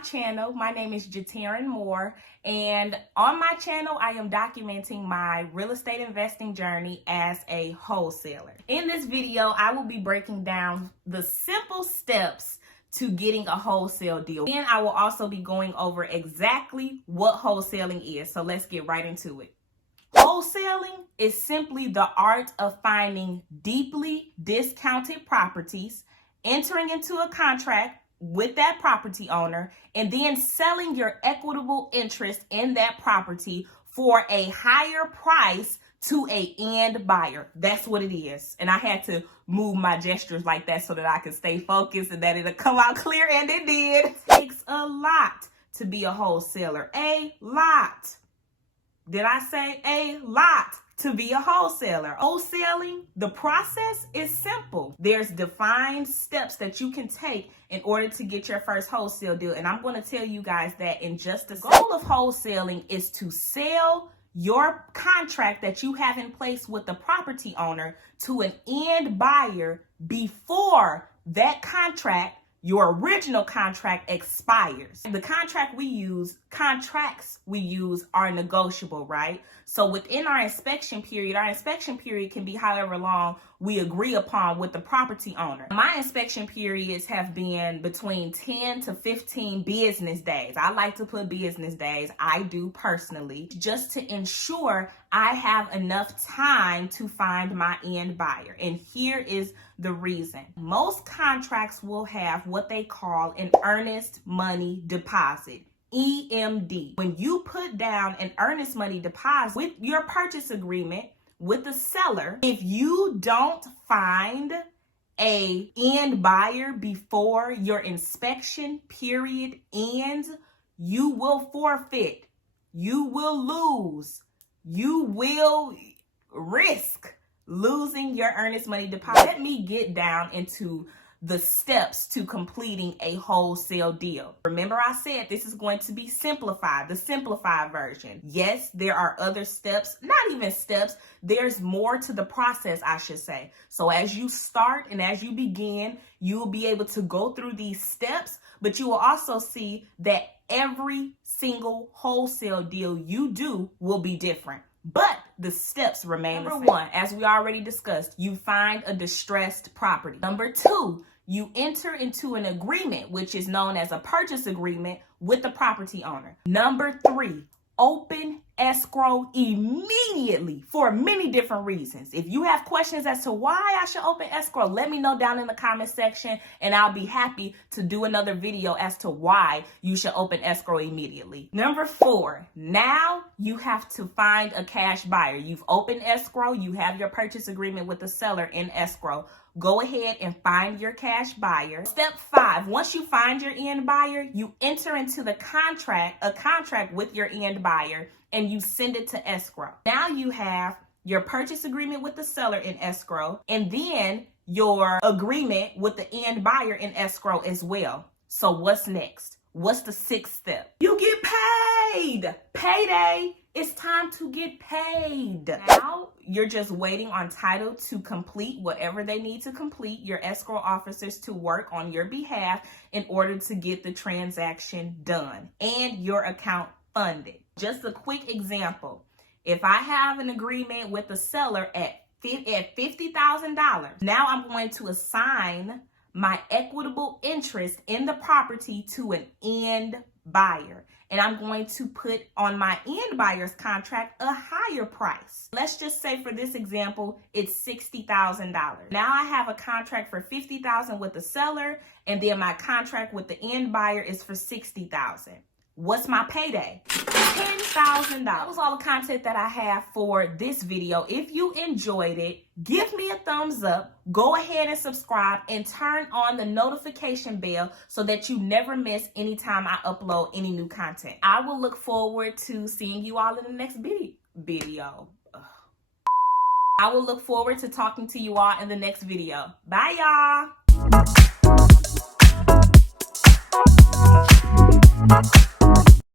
channel. My name is Jatarin Moore, and on my channel, I am documenting my real estate investing journey as a wholesaler. In this video, I will be breaking down the simple steps to getting a wholesale deal. Then I will also be going over exactly what wholesaling is. So let's get right into it. Wholesaling is simply the art of finding deeply discounted properties, entering into a contract with that property owner, and then selling your equitable interest in that property for a higher price to an end buyer. That's what it is. And I had to move my gestures like that so that I could stay focused and that it'll come out clear, and it did. It takes a lot to be a wholesaler. A lot. Did I say a lot to be a wholesaler? Wholesaling, the process is simple. There's defined steps that you can take in order to get your first wholesale deal. And I'm going to tell you guys that in just a second. The goal of wholesaling is to sell your contract that you have in place with the property owner to an end buyer before that contract, your original contract, expires. The contracts we use are negotiable, right? So within our inspection period can be however long we agree upon with the property owner. My inspection periods have been between 10 to 15 business days. I like to put business days, I do personally, just to ensure I have enough time to find my end buyer. And here is the reason. Most contracts will have what they call an earnest money deposit, EMD. When you put down an earnest money deposit with your purchase agreement with the seller, if you don't find an end buyer before your inspection period ends, you will forfeit, you will lose, you will risk losing your earnest money deposit. Let me get down into the steps to completing a wholesale deal. Remember, I said this is going to be simplified, the simplified version. Yes, there are other steps, not even steps. There's more to the process, I should say. So as you start and as you begin, you will be able to go through these steps, but you will also see that every single wholesale deal you do will be different. But the steps remain the same. Number one, as we already discussed, you find a distressed property. Number two, you enter into an agreement, which is known as a purchase agreement with the property owner. Number three, open escrow immediately for many different reasons. If you have questions as to why I should open escrow, let me know down in the comment section, and I'll be happy to do another video as to why you should open escrow immediately. Number four, now you have to find a cash buyer. You've opened escrow, you have your purchase agreement with the seller in escrow. Go ahead and find your cash buyer. Step five, once you find your end buyer, you enter into a contract with your end buyer, and you send it to escrow. Now you have your purchase agreement with the seller in escrow, and then your agreement with the end buyer in escrow as well. So what's next? What's the sixth step? You get paid. Payday. It's time to get paid. Now you're just waiting on title to complete whatever they need to complete, your escrow officers to work on your behalf in order to get the transaction done and your account funded. Just a quick example. If I have an agreement with the seller at $50,000, now I'm going to assign my equitable interest in the property to an end buyer. And I'm going to put on my end buyer's contract a higher price. Let's just say for this example, it's $60,000. Now I have a contract for $50,000 with the seller, and then my contract with the end buyer is for $60,000. What's my payday? $10,000. That was all the content that I have for this video. If you enjoyed it, give me a thumbs up. Go ahead and subscribe and turn on the notification bell so that you never miss anytime I upload any new content. I will look forward to seeing you all in the next video. I will look forward to talking to you all in the next video. Bye, y'all.